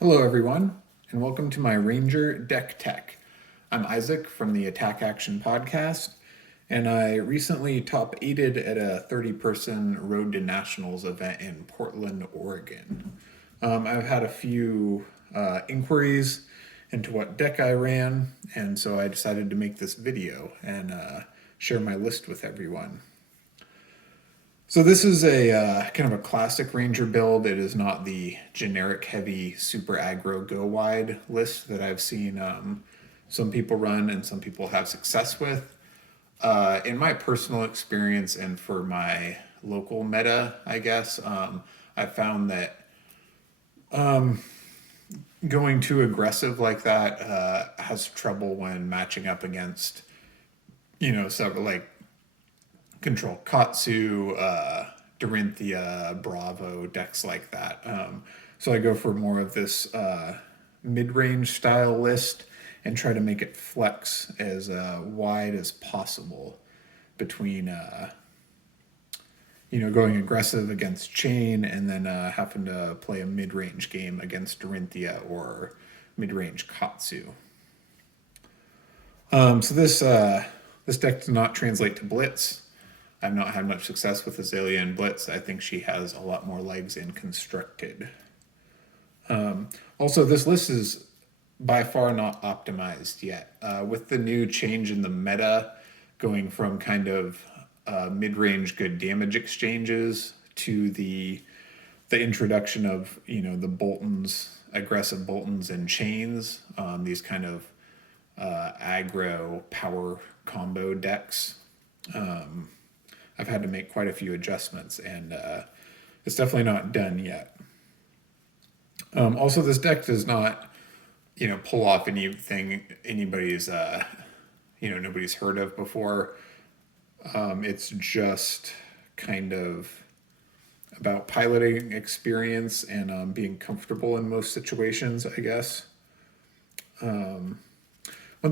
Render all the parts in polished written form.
Hello everyone, and welcome to my Ranger Deck Tech. I'm Isaac from the Attack Action Podcast, and I recently top 8'd at a 30-person Road to Nationals event in Portland, Oregon. I've had a few inquiries into what deck I ran, and so I decided to make this video and share my list with everyone. So this is a kind of a classic Ranger build. It is not the generic heavy super aggro go wide list that I've seen some people run and some people have success with. In my personal experience and for my local meta, I guess, I found that going too aggressive like that has trouble when matching up against, several like Control Katsu, Dorinthia, Bravo, decks like that. So I go for more of this mid-range style list and try to make it flex as wide as possible between, going aggressive against Chain and then having to play a mid-range game against Dorinthia or mid-range Katsu. So this deck does not translate to Blitz. I've not had much success with Azalea in Blitz. I think she has a lot more legs in Constructed. Also, this list is by far not optimized yet. With the new change in the meta, going from kind of mid-range good damage exchanges to the introduction of the Boltons, aggressive Boltons and Chains, these kind of aggro power combo decks. I've had to make quite a few adjustments, and it's definitely not done yet. Also, this deck does not, pull off anything anybody's, nobody's heard of before. It's just kind of about piloting experience and being comfortable in most situations, I guess. One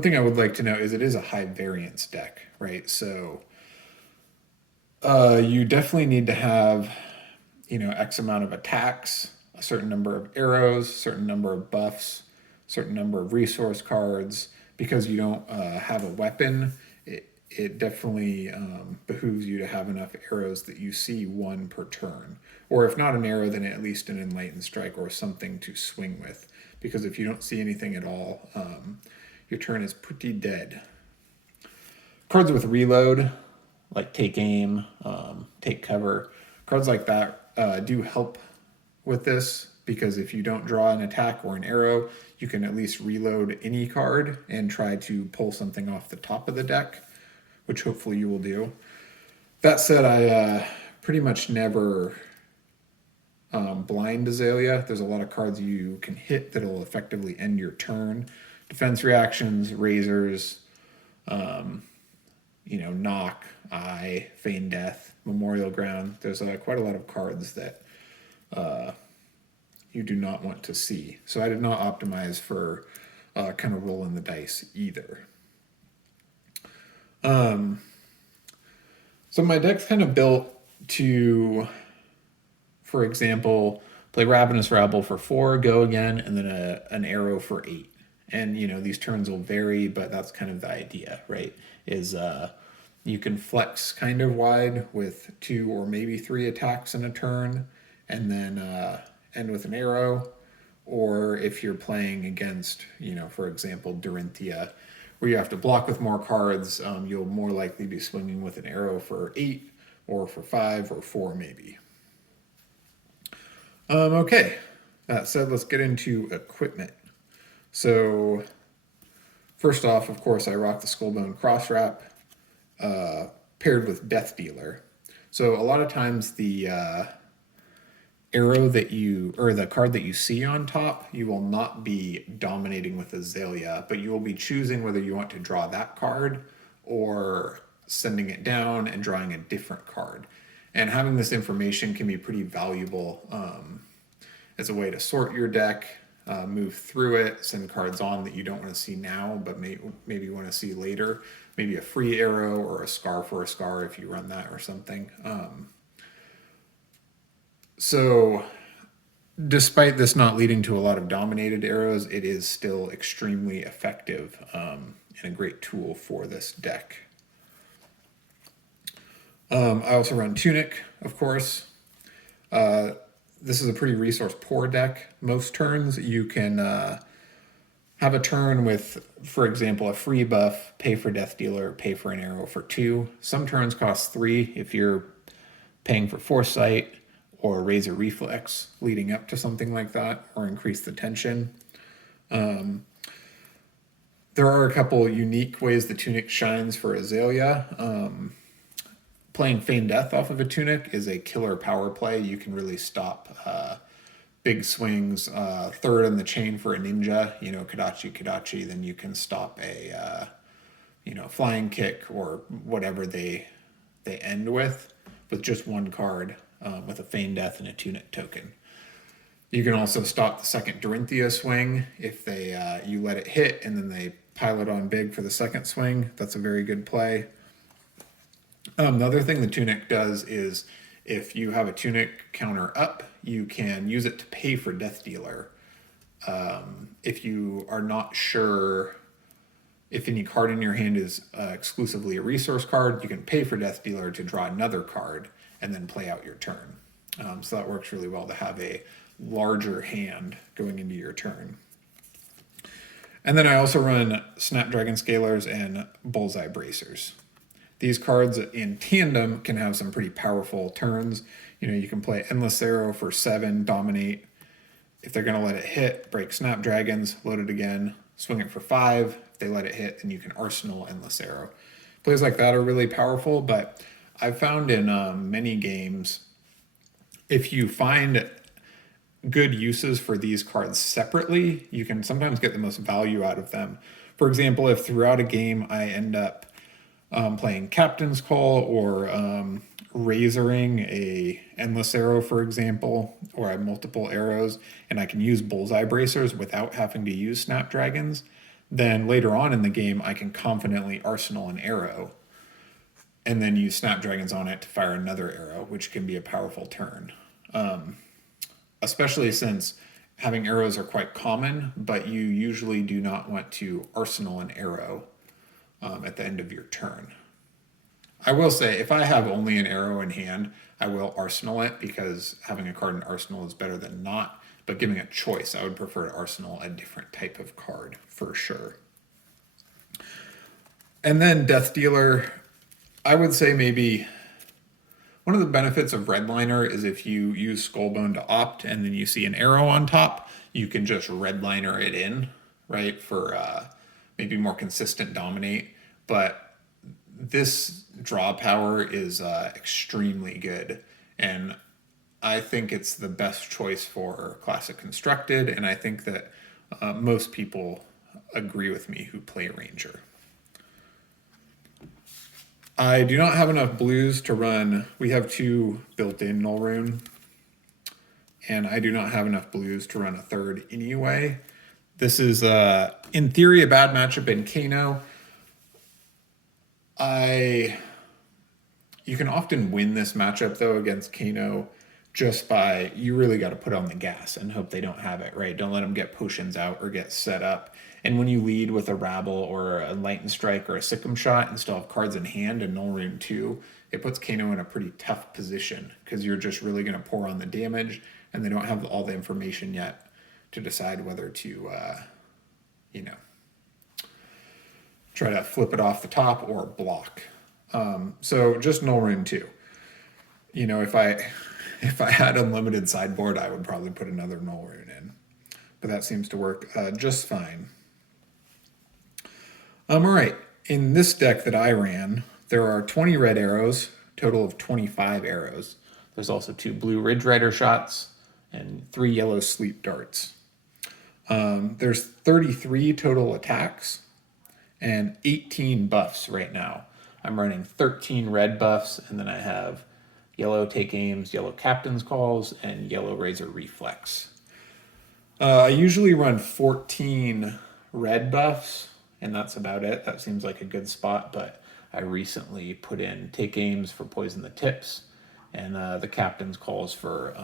thing I would like to note is it is a high variance deck, right? So you definitely need to have, X amount of attacks, a certain number of arrows, certain number of buffs, certain number of resource cards. Because you don't have a weapon, it definitely behooves you to have enough arrows that you see one per turn. Or if not an arrow, then at least an enlightened strike or something to swing with. Because if you don't see anything at all, your turn is pretty dead. Cards with reload, like take aim, take cover. Cards like that do help with this, because if you don't draw an attack or an arrow, you can at least reload any card and try to pull something off the top of the deck, which hopefully you will do. That said, I pretty much never blind Azalea. There's a lot of cards you can hit that'll effectively end your turn. Defense reactions, razors, knock, eye, feign death, memorial ground. There's quite a lot of cards that you do not want to see. So I did not optimize for kind of rolling the dice either. So my deck's kind of built to, for example, play Ravenous Rabble for 4, go again, and then an arrow for 8. And, these turns will vary, but that's kind of the idea, right? Is you can flex kind of wide with 2 or maybe 3 attacks in a turn, and then end with an arrow. Or if you're playing against, for example, Dorinthia, where you have to block with more cards, you'll more likely be swinging with an arrow for 8 or for 5 or 4 maybe. Okay, that said, let's get into equipment. So first off, of course, I rock the Skullbone Cross Wrap paired with Death Dealer. So a lot of times the arrow that or the card that you see on top, you will not be dominating with Azalea, but you will be choosing whether you want to draw that card or sending it down and drawing a different card. And having this information can be pretty valuable as a way to sort your deck, move through it, send cards on that you don't want to see now, but maybe you want to see later. Maybe a free arrow or a scar for a scar if you run that or something. So despite this not leading to a lot of dominated arrows, it is still extremely effective and a great tool for this deck. I also run Tunic, of course. This is a pretty resource poor deck. Most turns you can have a turn with, for example, a free buff, pay for Death Dealer, pay for an arrow for 2. Some turns cost 3 if you're paying for Foresight or Razor Reflex leading up to something like that, or increase the tension. There are a couple unique ways the Tunic shines for Azalea. Playing Feign Death off of a Tunic is a killer power play. You can really stop big swings. Third in the chain for a ninja, Kodachi, then you can stop a flying kick or whatever they end with just one card with a Feign Death and a Tunic token. You can also stop the second Dorinthia swing if you let it hit and then they pile it on big for the second swing. That's a very good play. The other thing the Tunic does is if you have a Tunic counter up, you can use it to pay for Death Dealer. If you are not sure if any card in your hand is exclusively a resource card, you can pay for Death Dealer to draw another card and then play out your turn. So that works really well to have a larger hand going into your turn. And then I also run Snapdragon Scalers and Bullseye Bracers. These cards in tandem can have some pretty powerful turns. You can play Endless Arrow for 7, dominate. If they're going to let it hit, break Snapdragons, load it again, swing it for 5. If they let it hit, then you can Arsenal Endless Arrow. Plays like that are really powerful, but I've found in many games, if you find good uses for these cards separately, you can sometimes get the most value out of them. For example, if throughout a game I end up playing Captain's Call or razoring a Endless Arrow, for example, or I have multiple arrows and I can use Bullseye Bracers without having to use Snapdragons, then later on in the game I can confidently arsenal an arrow and then use Snapdragons on it to fire another arrow, which can be a powerful turn. Especially since having arrows are quite common, but you usually do not want to arsenal an arrow at the end of your turn. I will say, if I have only an arrow in hand, I will arsenal it because having a card in arsenal is better than not. But giving a choice, I would prefer to arsenal a different type of card for sure. And then Death Dealer, I would say maybe one of the benefits of Redliner is if you use Skullbone to opt and then you see an arrow on top, you can just Redliner it in, right, for maybe more consistent dominate. But this draw power is extremely good, and I think it's the best choice for Classic Constructed, and I think that most people agree with me who play Ranger. I do not have enough blues to run. We have 2 built-in Null Rune, and I do not have enough blues to run a third anyway. This is, in theory, a bad matchup in Kano. You can often win this matchup, though, against Kano just by, you really got to put on the gas and hope they don't have it, right? Don't let them get potions out or get set up. And when you lead with a Rabble or a Lightning Strike or a Sikkim Shot and still have cards in hand and Null Rune 2, it puts Kano in a pretty tough position because you're just really going to pour on the damage and they don't have all the information yet to decide whether to, try to flip it off the top or block. So just Null Rune 2. If I had unlimited sideboard, I would probably put another Null Rune in. But that seems to work just fine. All right. In this deck that I ran, there are 20 red arrows, total of 25 arrows. There's also 2 blue Ridge Rider shots and 3 yellow Sleep Darts. There's 33 total attacks and 18 buffs right now. I'm running 13 red buffs, and then I have yellow Take Aims, yellow Captain's Calls, and yellow Razor Reflex. I usually run 14 red buffs, and that's about it. That seems like a good spot, but I recently put in Take Aims for Poison the Tips, and the Captain's Calls for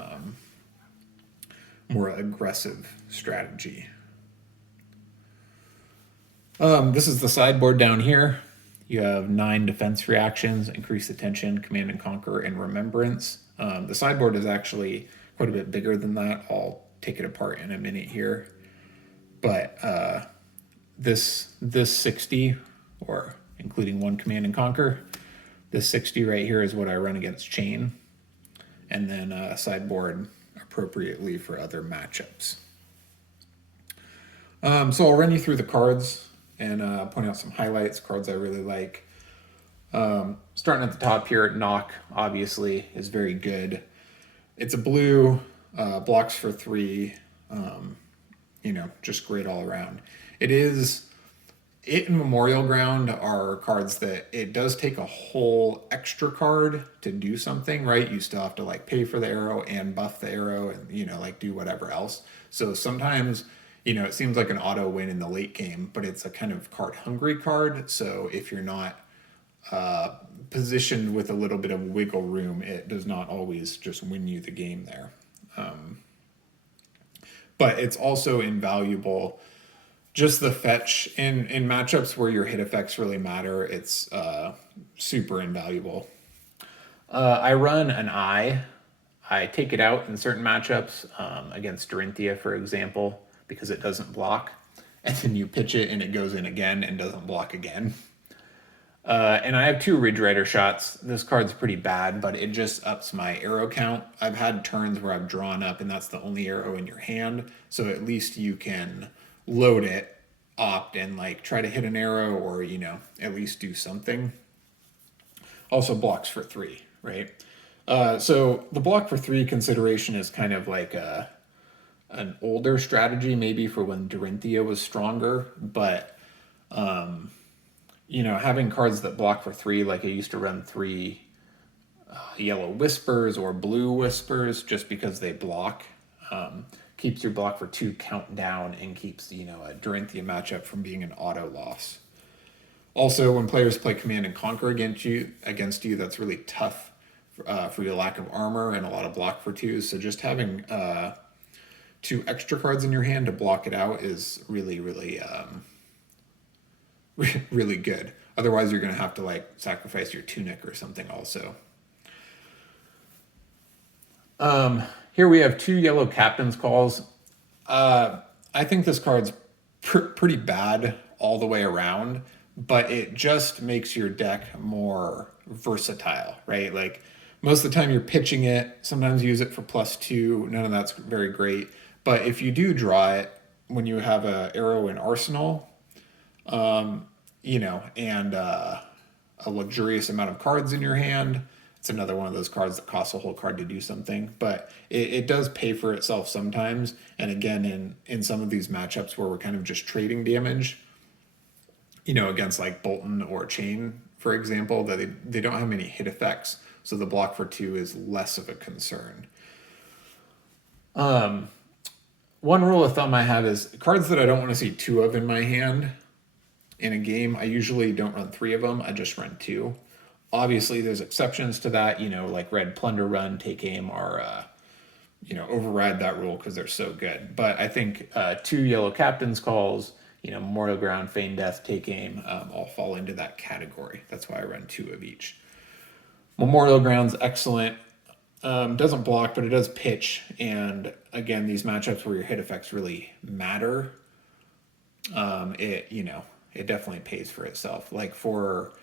more aggressive strategy. This is the sideboard down here. You have 9 defense reactions: increase attention, command and conquer, and remembrance. The sideboard is actually quite a bit bigger than that. I'll take it apart in a minute here. But this 60, or including 1 command and conquer, this 60 right here is what I run against chain, and then sideboard appropriately for other matchups. So I'll run you through the cards and point out some highlights, cards I really like. Starting at the top here, Knock obviously is very good. It's a blue, blocks for 3, just great all around. It and Memorial Ground are cards that it does take a whole extra card to do something, right? You still have to like pay for the arrow and buff the arrow and, like do whatever else. So sometimes, it seems like an auto win in the late game, but it's a kind of card hungry card. So if you're not positioned with a little bit of wiggle room, it does not always just win you the game there. But it's also invaluable. Just the fetch in matchups where your hit effects really matter, it's super invaluable. I run an eye. I take it out in certain matchups against Dorinthia, for example, because it doesn't block. And then you pitch it and it goes in again and doesn't block again. And I have 2 Ridge Rider shots. This card's pretty bad, but it just ups my arrow count. I've had turns where I've drawn up and that's the only arrow in your hand. So at least you can load it, opt, and like try to hit an arrow or, at least do something. Also blocks for 3, right? So the block for 3 consideration is kind of like an older strategy, maybe for when Dorinthia was stronger, but having cards that block for 3, like I used to run 3 yellow whispers or blue whispers just because they block, keeps your block for 2 count down and keeps, a Dorinthia matchup from being an auto loss. Also, when players play command and conquer against you, that's really tough for your lack of armor and a lot of block for 2s. So just having 2 extra cards in your hand to block it out is really, really really good. Otherwise, you're going to have to like sacrifice your tunic or something also. Here we have 2 yellow captain's calls. I think this card's pretty bad all the way around, but it just makes your deck more versatile, right? Like most of the time you're pitching it, sometimes you use it for +2. None of that's very great. But if you do draw it when you have an arrow in arsenal, and a luxurious amount of cards in your hand, it's another one of those cards that costs a whole card to do something. But it does pay for itself sometimes. And again, in some of these matchups where we're kind of just trading damage, against like Bolton or Chain, for example, that they don't have many hit effects. So the block for 2 is less of a concern. One rule of thumb I have is cards that I don't want to see 2 of in my hand in a game, I usually don't run 3 of them. I just run 2. Obviously, there's exceptions to that, like red plunder run, take aim, or, override that rule because they're so good. But I think 2 yellow captain's calls, Memorial Ground, Feign Death, take aim, all fall into that category. That's why I run 2 of each. Memorial Ground's excellent. Doesn't block, but it does pitch. And again, these matchups where your hit effects really matter, it definitely pays for itself. Like for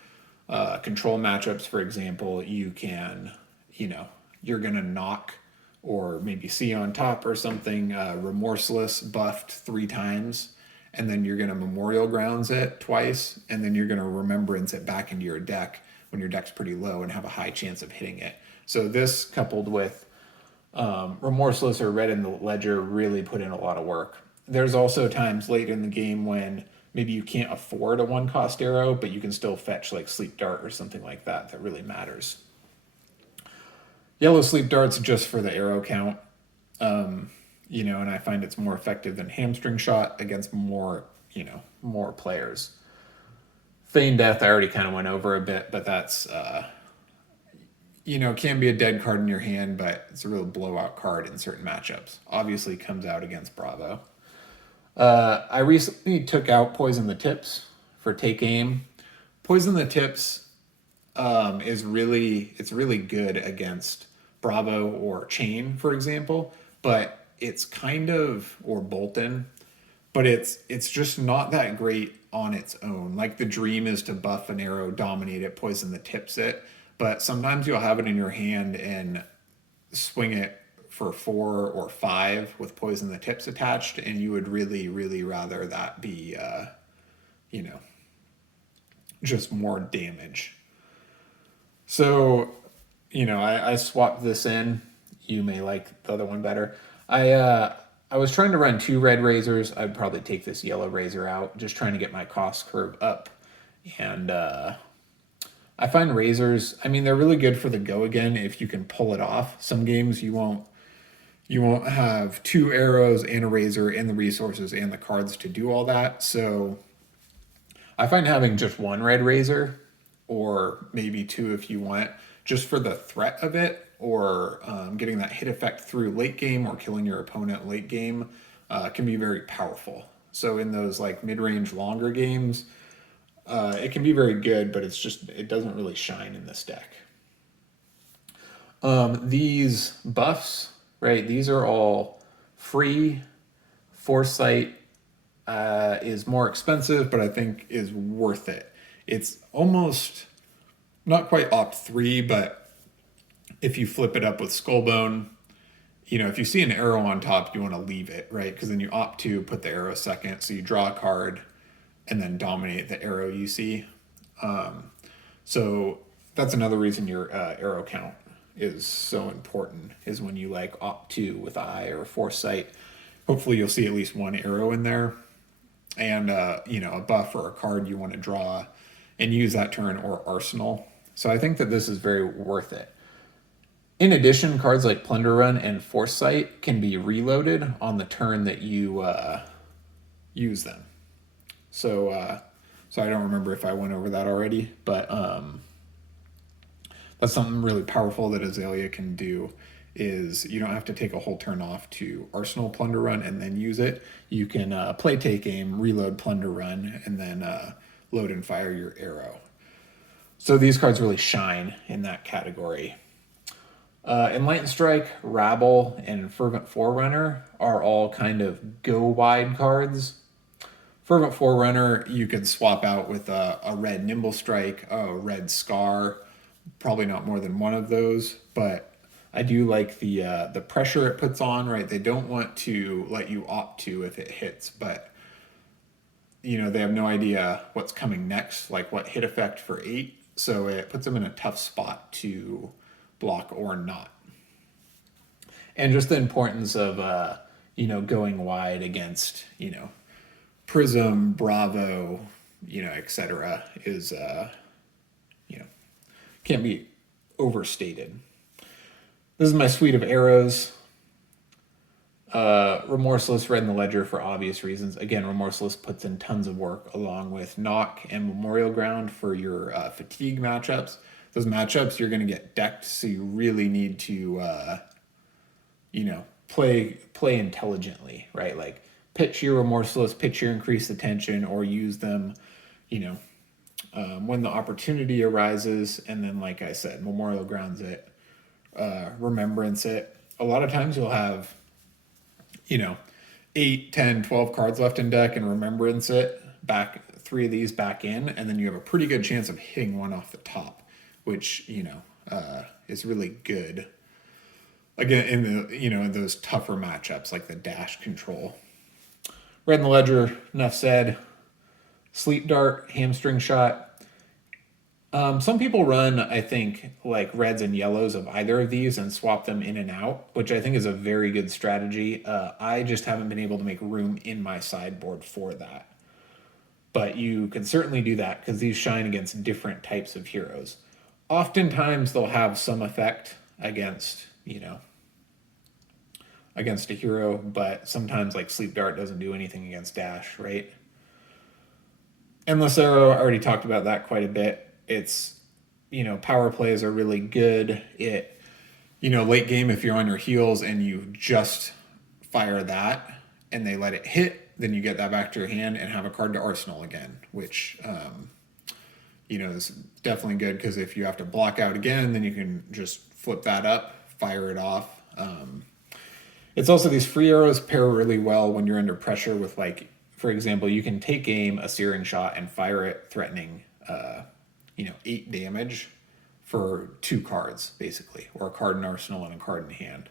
control matchups, for example, you can, you're going to knock or maybe see on top or something, remorseless buffed 3 times, and then you're going to Memorial Grounds it twice, and then you're going to remembrance it back into your deck when your deck's pretty low and have a high chance of hitting it. So this coupled with remorseless or red in the ledger really put in a lot of work. There's also times late in the game when maybe you can't afford a 1-cost arrow, but you can still fetch like Sleep Dart or something like that really matters. Yellow Sleep Dart's just for the arrow count, and I find it's more effective than Hamstring Shot against more players. Feign Death I already kind of went over a bit, but that's, can be a dead card in your hand, but it's a real blowout card in certain matchups. Obviously comes out against Bravo. I recently took out Poison the Tips for Take Aim. Poison the Tips it's really good against Bravo or Chain, for example, but it's kind of, or Bolton, but it's just not that great on its own. Like the dream is to buff an arrow, dominate it, poison the tips it, but sometimes you'll have it in your hand and swing it for 4 or 5 with poison the tips attached, and you would really, really rather that be, you know, just more damage. So, I swapped this in. You may like the other one better. I was trying to run 2 red razors. I'd probably take this yellow razor out, just trying to get my cost curve up. And I find razors, I mean, they're really good for the go again if you can pull it off. Some games you won't have 2 arrows and a razor and the resources and the cards to do all that. So I find having just 1 red razor, or maybe 2 if you want, just for the threat of it, or getting that hit effect through late game or killing your opponent late game, can be very powerful. So in those like mid-range longer games, it can be very good, but it doesn't really shine in this deck. These buffs, right? These are all free. Foresight is more expensive, but I think is worth it. It's almost not quite opt 3, but if you flip it up with Skullbone, if you see an arrow on top, you want to leave it, right? Because then you opt 2, put the arrow second, so you draw a card and then dominate the arrow you see. So that's another reason your arrow count is so important, is when you like opt 2 with Eye or Foresight. Hopefully you'll see at least 1 arrow in there, and a buff or a card you want to draw and use that turn, or Arsenal. So I think that this is very worth it. In addition, cards like Plunder Run and Foresight can be reloaded on the turn that you use them. So I don't remember if I went over that already, but that's something really powerful that Azalea can do, is you don't have to take a whole turn off to Arsenal Plunder Run and then use it. You can play Take Aim, reload Plunder Run, and then load and fire your arrow. So these cards really shine in that category. Enlightened Strike, Rabble, and Fervent Forerunner are all kind of go-wide cards. Fervent Forerunner you could swap out with a red Nimble Strike, a red Scar, probably not more than 1 of those, but I do like the pressure it puts on, right? They don't want to let you opt to if it hits, but they have no idea what's coming next, like what hit effect for 8, so it puts them in a tough spot to block or not. And just the importance of going wide against Prism, Bravo, etc. is can't be overstated. This is my suite of arrows. Remorseless, Red in the Ledger for obvious reasons. Again, Remorseless puts in tons of work, along with Knock and Memorial Ground for your fatigue matchups. Those matchups you're going to get decked, so you really need to play intelligently, right? Like pitch your Remorseless, pitch your Increase the Tension, or use them when the opportunity arises. And then, like I said, Memorial Grounds it, Remembrance it. A lot of times you'll have 8, 10, 12 cards left in deck, and Remembrance it, back 3 of these back in, and then you have a pretty good chance of hitting 1 off the top, which is really good again in the in those tougher matchups like the dash control. Red in the Ledger, enough said. Sleep Dart, Hamstring Shot. Some people run, I think, like reds and yellows of either of these and swap them in and out, which I think is a very good strategy. I just haven't been able to make room in my sideboard for that. But you can certainly do that, because these shine against different types of heroes. Oftentimes they'll have some effect against, against a hero, but sometimes like Sleep Dart doesn't do anything against dash, right? Endless Arrow, I already talked about that quite a bit. It's power plays are really good. Late game, if you're on your heels and you just fire that and they let it hit, then you get that back to your hand and have a card to arsenal again, which, is definitely good because if you have to block out again, then you can just flip that up, fire it off. It's also these free arrows pair really well when you're under pressure with, like, for example, you can take aim, a searing shot, and fire it threatening, 8 damage for 2 cards, basically, or a card in arsenal and a card in hand.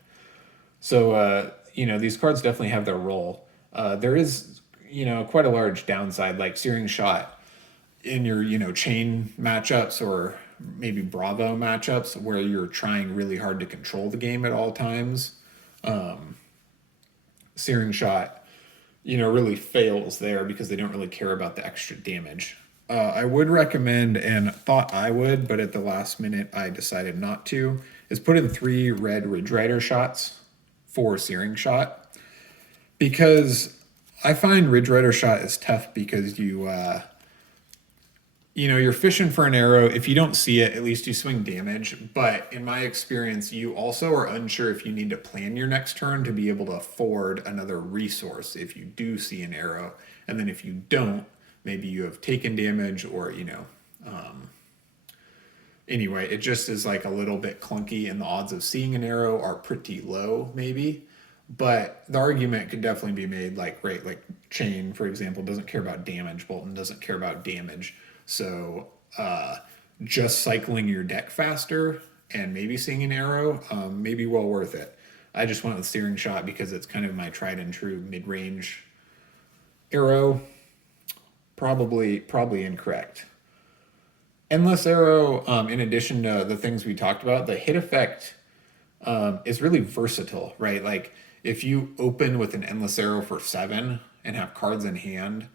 So, these cards definitely have their role. There is, quite a large downside, like searing shot in your, chain matchups or maybe Bravo matchups where you're trying really hard to control the game at all times. Searing shot, really fails there because they don't really care about the extra damage. I would recommend, and thought I would, but at the last minute I decided not to, is put in 3 red Ridge Rider shots for searing shot. Because I find Ridge Rider shot is tough because you're fishing for an arrow. If you don't see it, at least you swing damage. But in my experience, you also are unsure if you need to plan your next turn to be able to afford another resource if you do see an arrow. And then if you don't, maybe you have taken damage or, anyway, it just is like a little bit clunky and the odds of seeing an arrow are pretty low maybe. But the argument could definitely be made like Chain, for example, doesn't care about damage. Bolton doesn't care about damage. So just cycling your deck faster and maybe seeing an arrow may be well worth it. I just went with searing shot because it's kind of my tried and true mid-range arrow. Probably incorrect. Endless arrow, in addition to the things we talked about, the hit effect is really versatile, right? Like if you open with an endless arrow for 7 and have cards in hand,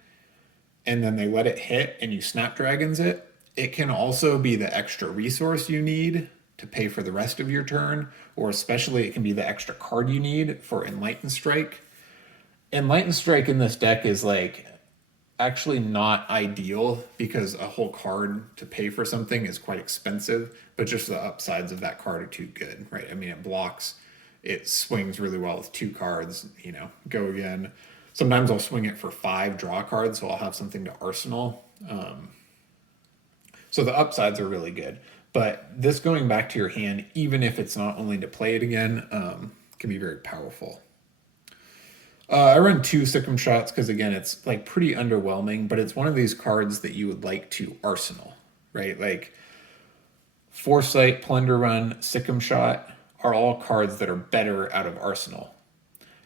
and then they let it hit and you snapdragons it, it can also be the extra resource you need to pay for the rest of your turn, or especially it can be the extra card you need for Enlightened Strike. Enlightened Strike in this deck is like actually not ideal because a whole card to pay for something is quite expensive, but just the upsides of that card are too good, right? I mean, it blocks, it swings really well with 2 cards, go again. Sometimes I'll swing it for 5 draw cards, so I'll have something to arsenal. So the upsides are really good. But this going back to your hand, even if it's not only to play it again, can be very powerful. I run 2 Sikkim shots because, again, it's like pretty underwhelming, but it's one of these cards that you would like to arsenal, right? Like Foresight, Plunder Run, Sikkim Shot are all cards that are better out of arsenal.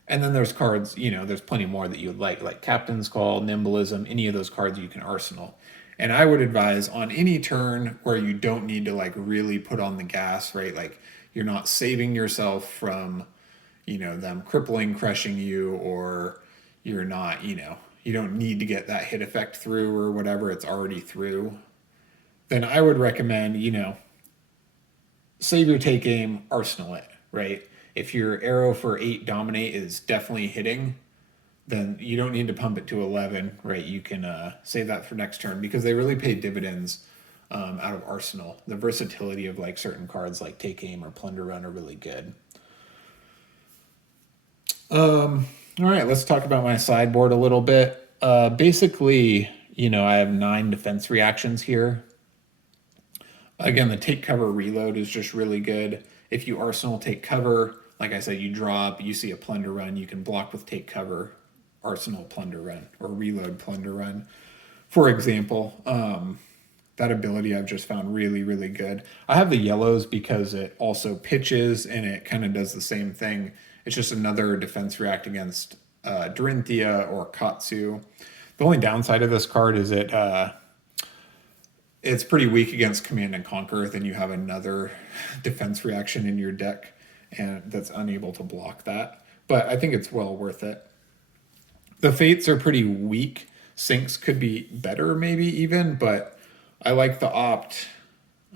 And then there's cards, there's plenty more that you would like Captain's Call, Nimblism, any of those cards you can arsenal. And I would advise on any turn where you don't need to like really put on the gas, right? Like you're not saving yourself from, them crippling, crushing you, or you're not, you don't need to get that hit effect through or whatever, it's already through. Then I would recommend, save your take aim, arsenal it, right? If your arrow for 8 dominate is definitely hitting, then you don't need to pump it to 11, right? You can save that for next turn because they really pay dividends out of arsenal. The versatility of like certain cards like Take Aim or Plunder Run are really good. All right, let's talk about my sideboard a little bit. Basically, I have 9 defense reactions here. Again, the Take Cover Reload is just really good. If you arsenal Take Cover, like I said, you drop, you see a Plunder Run, you can block with Take Cover, arsenal Plunder Run, or reload Plunder Run. For example, that ability I've just found really, really good. I have the yellows because it also pitches and it kind of does the same thing. It's just another defense react against Dorinthia or Katsu. The only downside of this card is it's pretty weak against Command and Conquer. Then you have another defense reaction in your deck and that's unable to block that. But I think it's well worth it. The Fates are pretty weak. Sinks could be better maybe even, but I like the Opt.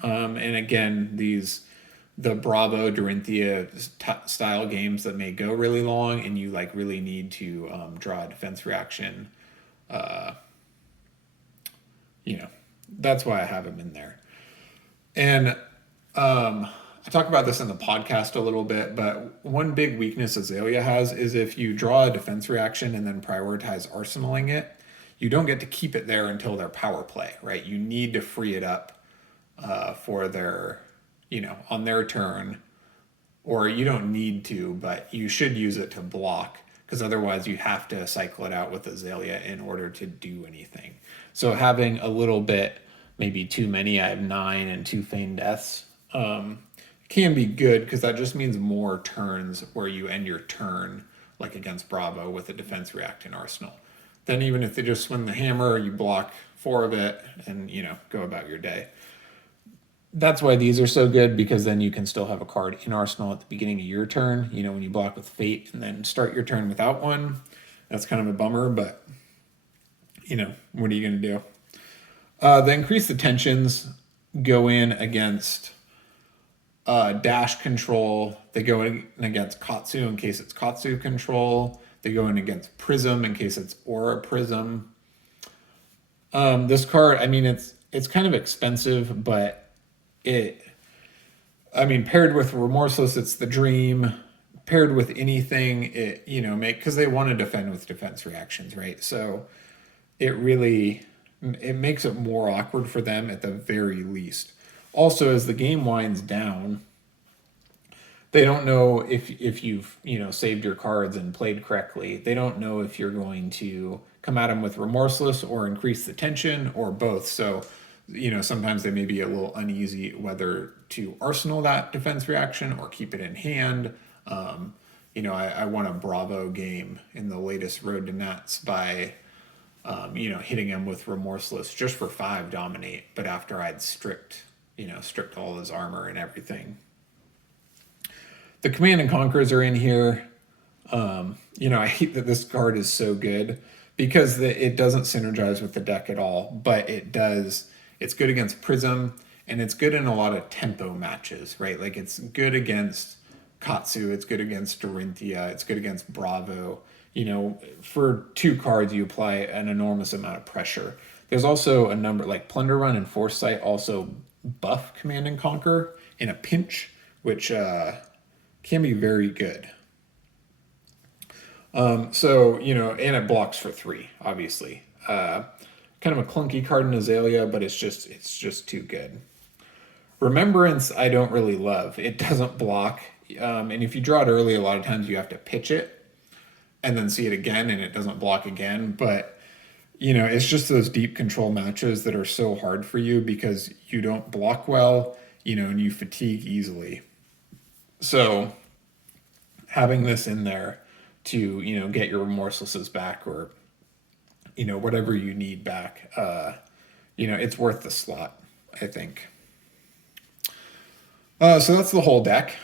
And again, the Bravo Dorinthia style games that may go really long and you like really need to draw a defense reaction. That's why I have them in there. And I talk about this in the podcast a little bit, but one big weakness Azalea has is if you draw a defense reaction and then prioritize arsenaling it, you don't get to keep it there until their power play, right? You need to free it up for their, on their turn, or you don't need to, but you should use it to block because otherwise you have to cycle it out with Azalea in order to do anything. So having a little bit, maybe too many, I have 9 and 2 Feign Deaths, can be good because that just means more turns where you end your turn, like against Bravo with a defense react in Arsenal. Then even if they just swing the hammer, you block 4 of it and, go about your day. That's why these are so good, because then you can still have a card in Arsenal at the beginning of your turn, when you block with Fate and then start your turn without one. That's kind of a bummer, but, what are you going to do? The increase the tensions go in against dash control. They go in against Katsu in case it's Katsu control. They go in against Prism in case it's Aura Prism. This card, it's kind of expensive, but paired with Remorseless, it's the dream. Paired with anything, because they want to defend with defense reactions, right? So it makes it more awkward for them at the very least. Also, as the game winds down, they don't know if you've saved your cards and played correctly. They don't know if you're going to come at them with Remorseless or increase the tension or both. So sometimes they may be a little uneasy whether to arsenal that defense reaction or keep it in hand. I won a Bravo game in the latest Road to Nats by, hitting him with Remorseless just for 5 dominate, but after I'd stripped all his armor and everything. The Command and Conquerors are in here. I hate that this card is so good because it doesn't synergize with the deck at all, but it does. It's good against Prism, and it's good in a lot of tempo matches, right? Like it's good against Katsu, it's good against Dorinthia, it's good against Bravo. For 2 cards, you apply an enormous amount of pressure. There's also a number, like Plunder Run and Foresight also buff Command and Conquer in a pinch, which can be very good. And it blocks for 3, obviously. Kind of a clunky card in Azalea, but it's just too good. Remembrance, I don't really love. It doesn't block, and if you draw it early, a lot of times you have to pitch it and then see it again, and it doesn't block again. But it's just those deep control matches that are so hard for you because you don't block well, and you fatigue easily. So having this in there to get your Remorselesses back or whatever you need back, it's worth the slot, I think. So that's the whole deck.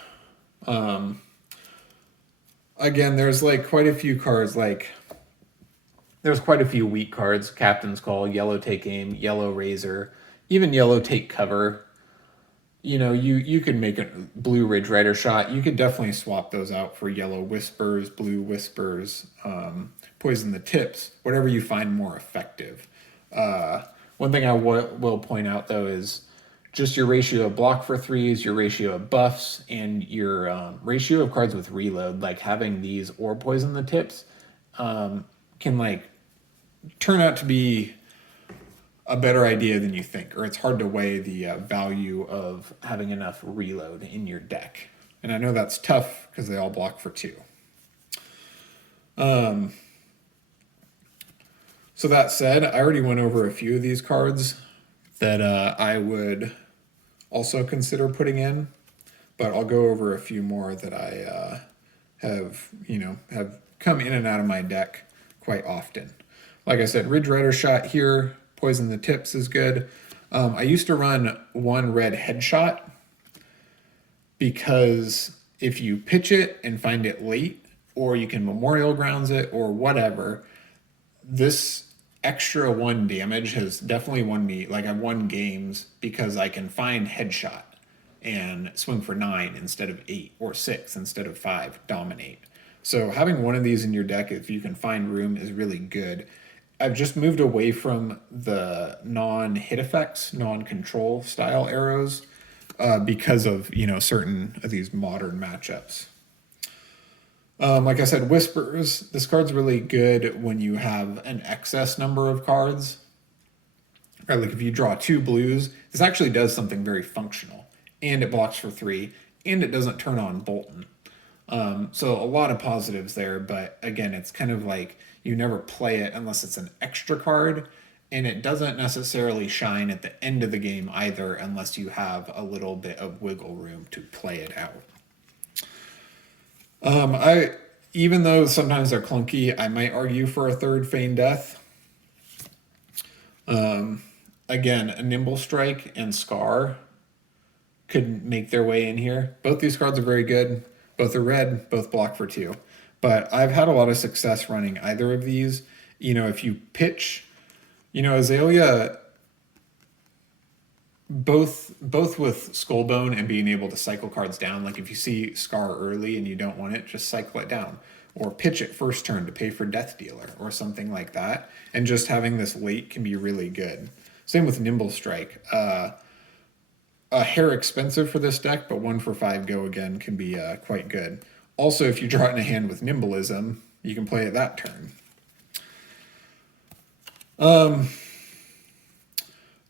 Again, there's quite a few cards, there's quite a few weak cards. Captain's Call, Yellow Take Aim, Yellow Razor, even Yellow Take Cover. You could make a Blue Ridge Rider Shot. You could definitely swap those out for Yellow Whispers, Blue Whispers, Poison the Tips, whatever you find more effective. One thing I will point out, though, is just your ratio of block for 3s, your ratio of buffs, and your ratio of cards with reload, like having these or Poison the Tips, can turn out to be a better idea than you think, or it's hard to weigh the value of having enough reload in your deck. And I know that's tough because they all block for 2. So that said, I already went over a few of these cards that I would also consider putting in, but I'll go over a few more that I have come in and out of my deck quite often. Like I said, Ridge Rider Shot here, Poison the Tips is good. I used to run 1 red Headshot because if you pitch it and find it late, or you can Memorial Grounds it or whatever, this extra 1 damage has definitely won me. I've won games because I can find Headshot and swing for 9 instead of 8 or 6 instead of 5, dominate. So having one of these in your deck, if you can find room, is really good. I've just moved away from the non-hit effects, non-control style arrows. because of, certain of these modern matchups. Like I said, Whispers, this card's really good when you have an excess number of cards. Right, like if you draw 2 blues, this actually does something very functional. And it blocks for 3, and it doesn't turn on Bolton. So a lot of positives there, but again, it's kind of like you never play it unless it's an extra card, and it doesn't necessarily shine at the end of the game either unless you have a little bit of wiggle room to play it out. Even though sometimes they're clunky, I might argue for a third Feign Death. Again, a Nimble Strike and Scar could make their way in here. Both these cards are very good. Both are red, both block for 2. But I've had a lot of success running either of these. If you pitch, Azalea, both with Skullbone and being able to cycle cards down, like if you see Scar early and you don't want it, just cycle it down. Or pitch it first turn to pay for Death Dealer or something like that. And just having this late can be really good. Same with Nimble Strike. A hair expensive for this deck, but 1 for 5 go again can be quite good. Also, if you draw it in a hand with Nimbleism, you can play it that turn.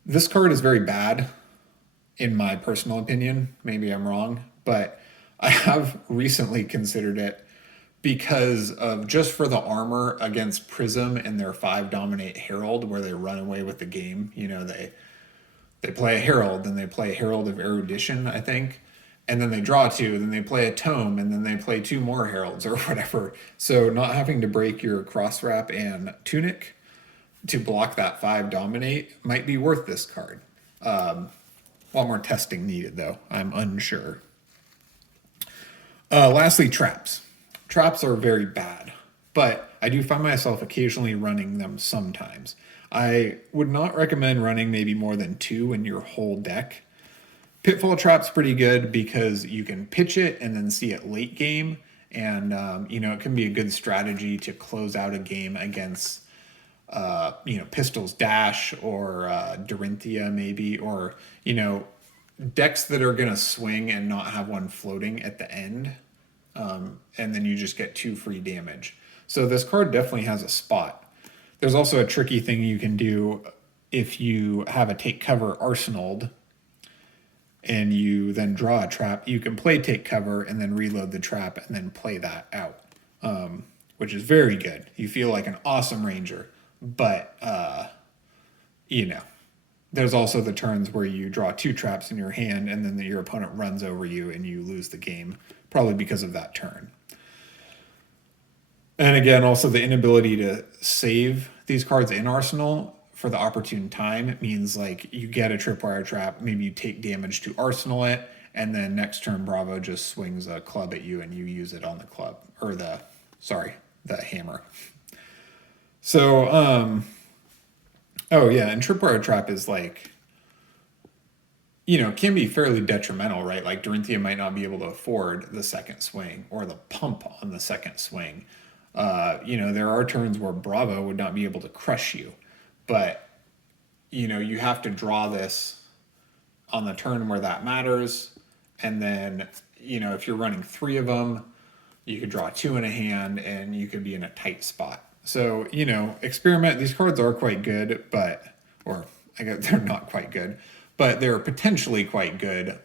This card is very bad, in my personal opinion. Maybe I'm wrong, but I have recently considered it because of just for the armor against Prism and their 5 Dominate Herald, where they run away with the game. They play a Herald, then they play a Herald of Erudition, I think, and then they draw 2, then they play a Tome, and then they play 2 more Heralds or whatever. So not having to break your Cross Wrap and Tunic to block that 5 Dominate might be worth this card. A lot more testing needed, though. I'm unsure. Lastly, Traps. Traps are very bad, but I do find myself occasionally running them sometimes. I would not recommend running maybe more than 2 in your whole deck. Pitfall Trap's pretty good because you can pitch it and then see it late game, and it can be a good strategy to close out a game against Pistol's Dash or Dorinthia maybe, or decks that are going to swing and not have one floating at the end, and then you just get 2 free damage. So this card definitely has a spot. There's also a tricky thing you can do if you have a Take Cover arsenaled and you then draw a trap. You can play Take Cover and then reload the trap and then play that out, which is very good. You feel like an awesome ranger, but, there's also the turns where you draw 2 traps in your hand and then your opponent runs over you and you lose the game, probably because of that turn. And again, also the inability to save these cards in Arsenal for the opportune time means like you get a Tripwire Trap, maybe you take damage to Arsenal it, and then next turn Bravo just swings a club at you and you use it on the club, or the hammer. So, and Tripwire Trap is like, can be fairly detrimental, right? Like Dorinthia might not be able to afford the second swing or the pump on the second swing. There are turns where Bravo would not be able to crush you, but, you have to draw this on the turn where that matters. And then, if you're running 3 of them, you could draw 2 in a hand and you could be in a tight spot. So, experiment. These cards are quite good, I guess they're not quite good, but they're potentially quite good.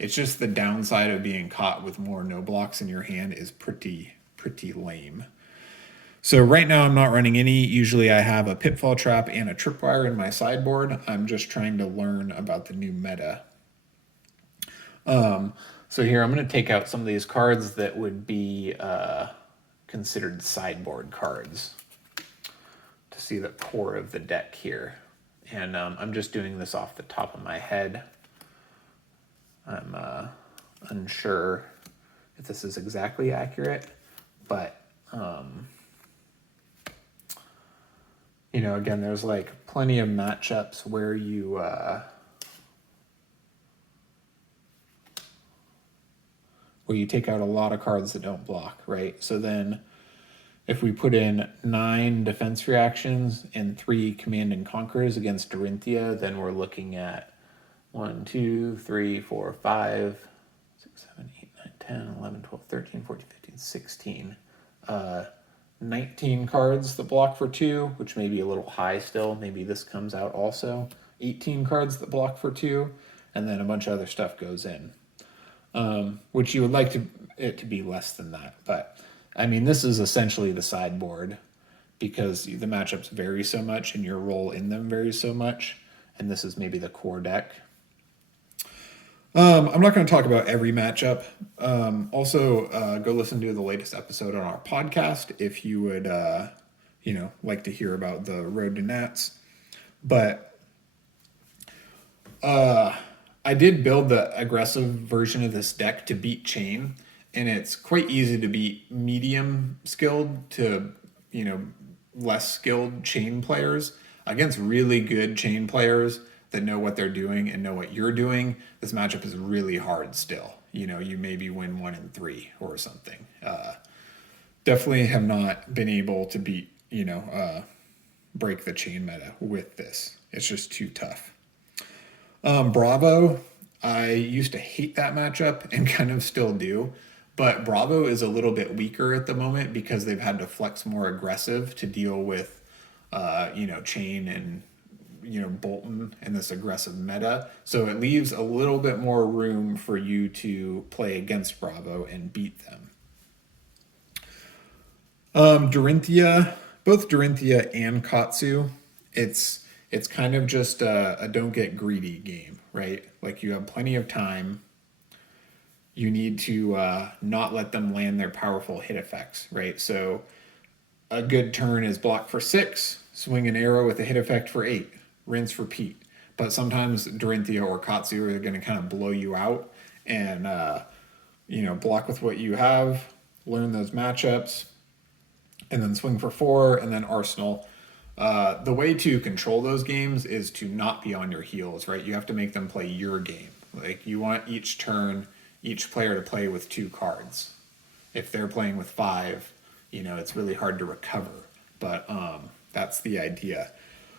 It's just the downside of being caught with more no blocks in your hand is pretty lame. So right now I'm not running any. Usually I have a Pitfall Trap and a Tripwire in my sideboard. I'm just trying to learn about the new meta. So here I'm going to take out some of these cards that would be considered sideboard cards to see the core of the deck here. And I'm just doing this off the top of my head. I'm unsure if this is exactly accurate, but again, there's like plenty of matchups where you take out a lot of cards that don't block, right? So then if we put in 9 defense reactions and 3 command and conquers against Dorinthia, then we're looking at 1, 2, 3, 4, 5, 6, 7, 8, 9, 10, 11, 12, 13, 14, 15, 16. 19 cards that block for 2, which may be a little high still. Maybe this comes out also. 18 cards that block for 2, and then a bunch of other stuff goes in. Which you would like it to be less than that. But, I mean, this is essentially the sideboard because the matchups vary so much and your role in them varies so much. And this is maybe the core deck. I'm not going to talk about every matchup. Also, go listen to the latest episode on our podcast if you would, like to hear about the road to Nats. But I did build the aggressive version of this deck to beat Chain, and it's quite easy to beat medium skilled to, less skilled Chain players against really good Chain players that know what they're doing and know what you're doing. This matchup is really hard still. You maybe win 1 in 3 or something. Definitely have not been able to beat, break the Chain meta with this. It's just too tough. Bravo, I used to hate that matchup and kind of still do, but Bravo is a little bit weaker at the moment because they've had to flex more aggressive to deal with, Chain and, Bolton and this aggressive meta. So it leaves a little bit more room for you to play against Bravo and beat them. Dorinthia, both Dorinthia and Katsu, it's kind of just a don't get greedy game, right? Like you have plenty of time. You need to not let them land their powerful hit effects, right? So a good turn is block for 6, swing an arrow with a hit effect for 8, rinse, repeat. But sometimes Dorinthia or Katsu are going to kind of blow you out and, block with what you have, learn those matchups, and then swing for 4, and then Arsenal. The way to control those games is to not be on your heels, right? You have to make them play your game. Like you want each turn, each player to play with 2 cards. If they're playing with 5, it's really hard to recover. But that's the idea.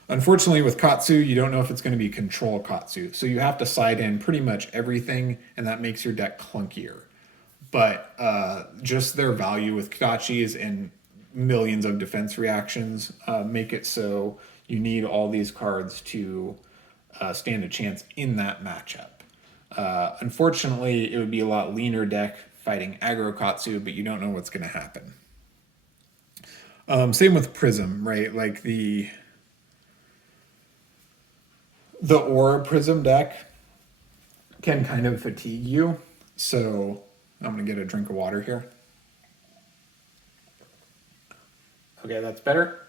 Unfortunately, with Katsu, you don't know if it's going to be control Katsu. So you have to side in pretty much everything, and that makes your deck clunkier. But just their value with Kodachis and millions of defense reactions make it so you need all these cards to stand a chance in that matchup. Unfortunately, it would be a lot leaner deck fighting aggro Katsu, but you don't know what's going to happen. Same with Prism, right? Like the Aura Prism deck can kind of fatigue you. So I'm going to get a drink of water here. Okay, that's better.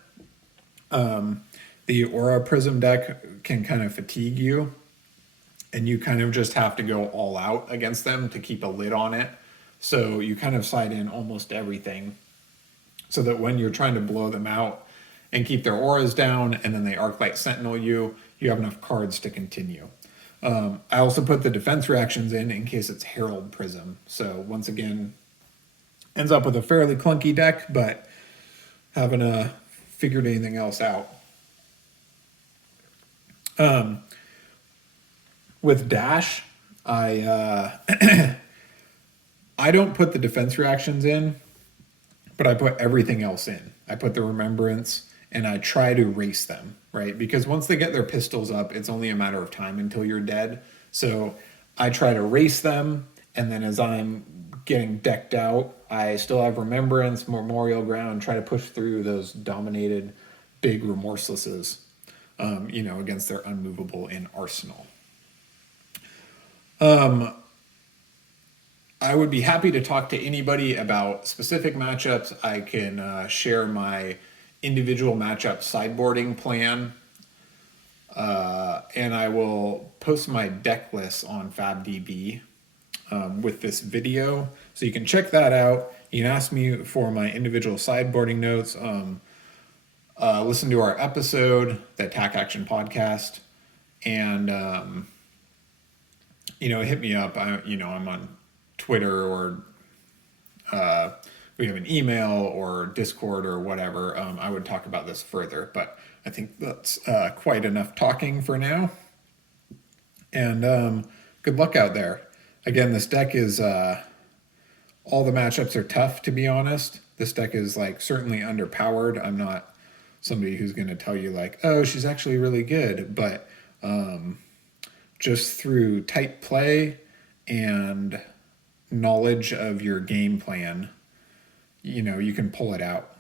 The Aura Prism deck can kind of fatigue you, and you kind of just have to go all out against them to keep a lid on it. So you kind of slide in almost everything so that when you're trying to blow them out and keep their auras down and then they Arclight Sentinel you have enough cards to continue. I also put the defense reactions in case it's Herald Prism. So once again, ends up with a fairly clunky deck, but haven't figured anything else out. With Dash, I I don't put the defense reactions in, but I put everything else in. I put the Remembrance, and I try to race them, right? Because once they get their pistols up, it's only a matter of time until you're dead. So I try to race them, and then as I'm getting decked out, I still have Remembrance, Memorial Ground, try to push through those dominated big Remorselesses, against their unmovable in Arsenal. I would be happy to talk to anybody about specific matchups. I can share my individual matchup sideboarding plan, and I will post my deck list on FabDB with this video, so you can check that out. You can ask me for my individual sideboarding notes. Listen to our episode, the Attack Action Podcast, and hit me up. I'm on Twitter, or we have an email or Discord or whatever. I would talk about this further, but I think that's quite enough talking for now. And good luck out there. Again, this deck is all the matchups are tough, to be honest. This deck is like certainly underpowered. I'm not somebody who's going to tell you like, oh, she's actually really good, but just through tight play and knowledge of your game plan, you know, you can pull it out.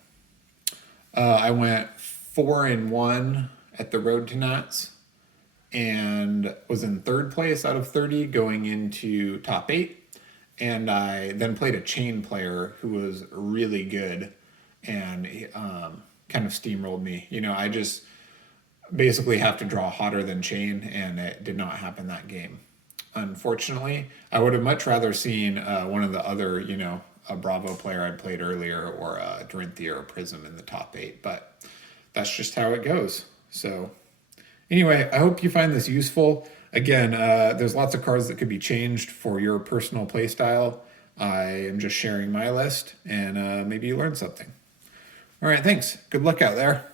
I went 4-1 at the Road to Nats and was in third place out of 30 going into top 8. And I then played a chain player who was really good and kind of steamrolled me. You know, I just basically have to draw hotter than chain, and it did not happen that game. Unfortunately, I would have much rather seen one of the other, you know, a Bravo player I'd played earlier, or a Dorinthia or Prism in the top 8, but that's just how it goes. So anyway, I hope you find this useful. Again, there's lots of cards that could be changed for your personal play style. I am just sharing my list, and maybe you learned something. All right, thanks. Good luck out there.